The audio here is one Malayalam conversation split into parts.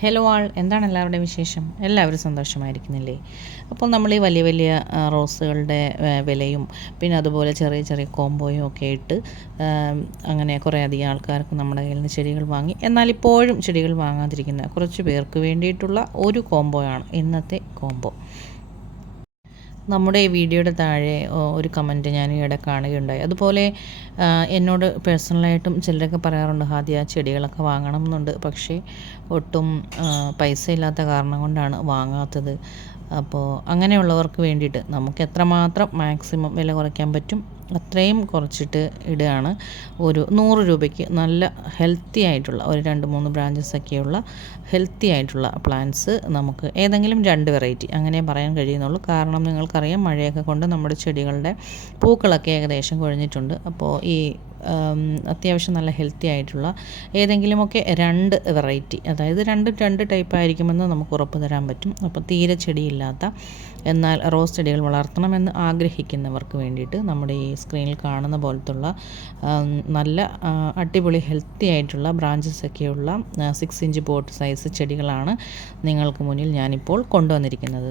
ഹലോ ആൾ എന്താണ് എല്ലാവരുടെയും വിശേഷം? എല്ലാവരും സന്തോഷമായിരിക്കുന്നില്ലേ? അപ്പോൾ നമ്മൾ ഈ വലിയ വലിയ റോസുകളുടെ വിലയും പിന്നെ അതുപോലെ ചെറിയ ചെറിയ കോംബോയും ഒക്കെ ഇട്ട് അങ്ങനെ കുറേ അധികം ആൾക്കാർക്ക് നമ്മുടെ കയ്യിൽ നിന്ന് ചെടികൾ വാങ്ങി. എന്നാൽ ഇപ്പോഴും ചെടികൾ വാങ്ങാതിരിക്കുന്ന കുറച്ച് പേർക്ക് വേണ്ടിയിട്ടുള്ള ഒരു കോംബോയാണ് ഇന്നത്തെ കോംബോ. നമ്മുടെ ഈ വീഡിയോയുടെ താഴെ ഒരു കമന്റ് ഞാൻ ഈയിടെ കാണുകയുണ്ടായി. അതുപോലെ എന്നോട് പേഴ്സണലായിട്ടും ചിലരൊക്കെ പറയാറുണ്ട് ഹാദ്യ ചെടികളൊക്കെ വാങ്ങണം എന്നുണ്ട്. പക്ഷേ ഒട്ടും പൈസ ഇല്ലാത്ത കാരണം കൊണ്ടാണ് വാങ്ങാത്തത്. അപ്പോൾ അങ്ങനെയുള്ളവർക്ക് വേണ്ടിയിട്ട് നമുക്ക് എത്രമാത്രം മാക്സിമം വില കുറയ്ക്കാൻ പറ്റും? അത്രയും കുറച്ചിട്ട് ഇടുകയാണ്. ഒരു നൂറ് രൂപയ്ക്ക് നല്ല ഹെൽത്തി ആയിട്ടുള്ള ഒരു രണ്ട് മൂന്ന് ബ്രാഞ്ചസ് ഒക്കെയുള്ള ഹെൽത്തി ആയിട്ടുള്ള പ്ലാന്റ്സ് നമുക്ക് ഏതെങ്കിലും രണ്ട് വെറൈറ്റി അങ്ങനെ പറയാൻ കഴിയുന്നുള്ളൂ. കാരണം നിങ്ങൾക്കറിയാം മഴയൊക്കെ കൊണ്ട് നമ്മുടെ ചെടികളുടെ പൂക്കളൊക്കെ ഏകദേശം കൊഴിഞ്ഞിട്ടുണ്ട്. അപ്പോൾ ഈ അത്യാവശ്യം നല്ല ഹെൽത്തി ആയിട്ടുള്ള ഏതെങ്കിലുമൊക്കെ രണ്ട് വെറൈറ്റി അതായത് രണ്ട് രണ്ട് ടൈപ്പ് ആയിരിക്കുമെന്ന് നമുക്ക് ഉറപ്പ് തരാൻ പറ്റും. അപ്പോൾ തീരെ ചെടിയില്ലാത്ത എന്നാൽ റോസ് ചെടികൾ വളർത്തണമെന്ന് ആഗ്രഹിക്കുന്നവർക്ക് വേണ്ടിയിട്ട് നമ്മുടെ ഈ സ്ക്രീനിൽ കാണുന്ന പോലത്തുള്ള നല്ല അടിപൊളി ഹെൽത്തി ആയിട്ടുള്ള ബ്രാഞ്ചസ് ഒക്കെയുള്ള സിക്സ് ഇഞ്ച് പോട്ട് സൈസ് ചെടികളാണ് നിങ്ങൾക്ക് മുന്നിൽ ഞാനിപ്പോൾ കൊണ്ടുവന്നിരിക്കുന്നത്.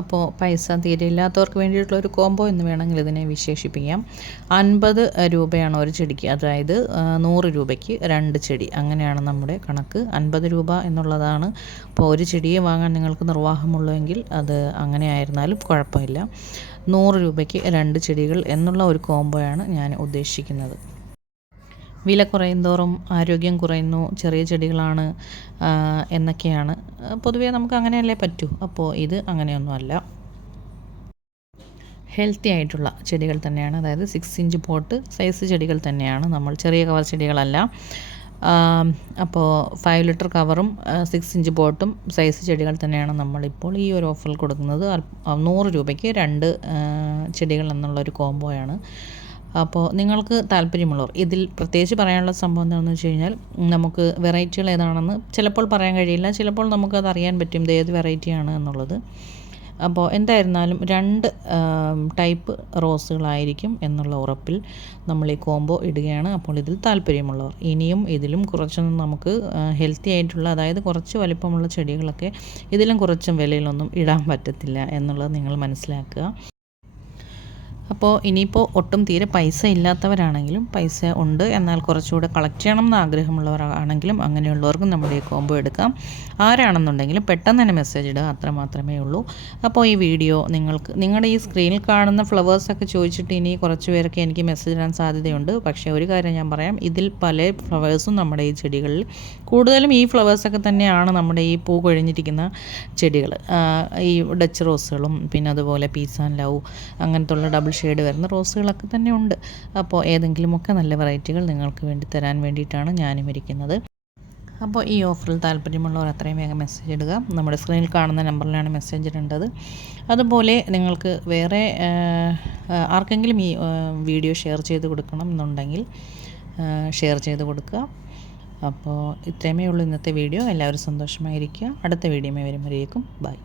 അപ്പോൾ പൈസ തീരെ ഇല്ലാത്തവർക്ക് വേണ്ടിയിട്ടുള്ള ഒരു കോംബോ എന്ന് വേണമെങ്കിൽ ഇതിനെ വിശേഷിപ്പിക്കാം. അൻപത് രൂപയാണ് ഒരു ചെടിക്ക്. അതായത് നൂറ് രൂപയ്ക്ക് രണ്ട് ചെടി. അങ്ങനെയാണ് നമ്മുടെ കണക്ക്. അൻപത് രൂപ എന്നുള്ളതാണ്. അപ്പോൾ ഒരു ചെടിയെ വാങ്ങാൻ നിങ്ങൾക്ക് നിർവാഹമുള്ളെങ്കിൽ അത് അങ്ങനെ ആയിരുന്നാലും കുഴപ്പമില്ല. നൂറ് രൂപയ്ക്ക് രണ്ട് ചെടികൾ എന്നുള്ള ഒരു കോംബോയാണ് ഞാൻ ഉദ്ദേശിക്കുന്നത്. വില കുറയുന്തോറും ആരോഗ്യം കുറയുന്നു ചെറിയ ചെടികളാണ് എന്നൊക്കെയാണ്. പൊതുവേ നമുക്ക് അങ്ങനെയല്ലേ പറ്റൂ. അപ്പോൾ ഇത് അങ്ങനെയൊന്നുമല്ല. ഹെൽത്തി ആയിട്ടുള്ള ചെടികൾ തന്നെയാണ്. അതായത് സിക്സ് ഇഞ്ച് പോട്ട് സൈസ് ചെടികൾ തന്നെയാണ് നമ്മൾ. ചെറിയ കവർ ചെടികളല്ല. അപ്പോൾ ഫൈവ് ലിറ്റർ കവറും സിക്സ് ഇഞ്ച് ബോട്ടും സൈസ് ചെടികൾ തന്നെയാണ് നമ്മളിപ്പോൾ ഈ ഒരു ഓഫറിൽ കൊടുക്കുന്നത്. നൂറ് രൂപയ്ക്ക് രണ്ട് ചെടികൾ എന്നുള്ളൊരു കോംബോയാണ്. അപ്പോൾ നിങ്ങൾക്ക് താല്പര്യമുള്ളവർ ഇതിൽ പ്രത്യേകിച്ച് പറയാനുള്ള സംഭവം എന്താണെന്ന് വെച്ച് കഴിഞ്ഞാൽ നമുക്ക് വെറൈറ്റികൾ ഏതാണെന്ന് ചിലപ്പോൾ പറയാൻ കഴിയില്ല ചിലപ്പോൾ നമുക്കത് അറിയാൻ പറ്റും ഇത് ഏത് വെറൈറ്റിയാണ് എന്നുള്ളത്. അപ്പോൾ എന്തായിരുന്നാലും രണ്ട് ടൈപ്പ് റോസുകളായിരിക്കും എന്നുള്ള ഉറപ്പിൽ നമ്മൾ ഈ കോംബോ ഇടുകയാണ്. അപ്പോൾ ഇതിൽ താല്പര്യമുള്ളവർ ഇനിയും ഇതിലും കുറച്ചൊന്നും നമുക്ക് ഹെൽത്തി ആയിട്ടുള്ള അതായത് കുറച്ച് വലിപ്പമുള്ള ചെടികളൊക്കെ ഇതിലും കുറച്ചും വിലയിലൊന്നും ഇടാൻ പറ്റത്തില്ല എന്നുള്ളത് നിങ്ങൾ മനസ്സിലാക്കുക. അപ്പോൾ ഇനിയിപ്പോൾ ഒട്ടും തീരെ പൈസ ഇല്ലാത്തവരാണെങ്കിലും പൈസ ഉണ്ട് എന്നാൽ കുറച്ചുകൂടെ കളക്ട് ചെയ്യണം എന്ന് ആഗ്രഹമുള്ളവരാണെങ്കിലും അങ്ങനെയുള്ളവർക്കും നമ്മുടെ കോംബോ എടുക്കാം. ആരാണെന്നുണ്ടെങ്കിലും പെട്ടെന്ന് തന്നെ മെസ്സേജ് ഇടുക അത്ര മാത്രമേ ഉള്ളൂ. അപ്പോൾ ഈ വീഡിയോ നിങ്ങൾക്ക് നിങ്ങളുടെ ഈ സ്ക്രീനിൽ കാണുന്ന ഫ്ലവേഴ്സൊക്കെ ചോദിച്ചിട്ട് ഇനി കുറച്ച് പേരൊക്കെ എനിക്ക് മെസ്സേജ് ഇടാൻ സാധ്യതയുണ്ട്. പക്ഷേ ഒരു കാര്യം ഞാൻ പറയാം ഇതിൽ പല ഫ്ലവേഴ്സും നമ്മുടെ ഈ ചെടികളിൽ കൂടുതലും ഈ ഫ്ലവേഴ്സൊക്കെ തന്നെയാണ് നമ്മുടെ ഈ പൂ കൊഴിഞ്ഞിരിക്കുന്ന ചെടികൾ ഈ ഡച്ച് റോസുകളും പിന്നെ അതുപോലെ പീസ് ആൻഡ് ലവ് അങ്ങനത്തുള്ള ഡബിൾ ഷെയ്ഡ് വരുന്ന റോസുകളൊക്കെ തന്നെ ഉണ്ട് അപ്പോൾ ഏതെങ്കിലുമൊക്കെ നല്ല വെറൈറ്റികൾ നിങ്ങൾക്ക് വേണ്ടി തരാൻ വേണ്ടിയിട്ടാണ് ഞാനും ഇരിക്കുന്നത്. അപ്പോൾ ഈ ഓഫറിൽ താല്പര്യമുള്ളവർ അത്രയും വേഗം മെസ്സേജ് ഇടുക. നമ്മുടെ സ്ക്രീനിൽ കാണുന്ന നമ്പറിലാണ് മെസ്സേജ് ഇടേണ്ടത്. അതുപോലെ നിങ്ങൾക്ക് വേറെ ആർക്കെങ്കിലും ഈ വീഡിയോ ഷെയർ ചെയ്ത് കൊടുക്കണം എന്നുണ്ടെങ്കിൽ ഷെയർ ചെയ്ത് കൊടുക്കുക. അപ്പോൾ ഇത്രയുമേ ഉള്ളൂ ഇന്നത്തെ വീഡിയോ. എല്ലാവരും സന്തോഷമായിരിക്കുക. അടുത്ത വീഡിയോ വരുമ്പോഴേക്കും. ബൈ.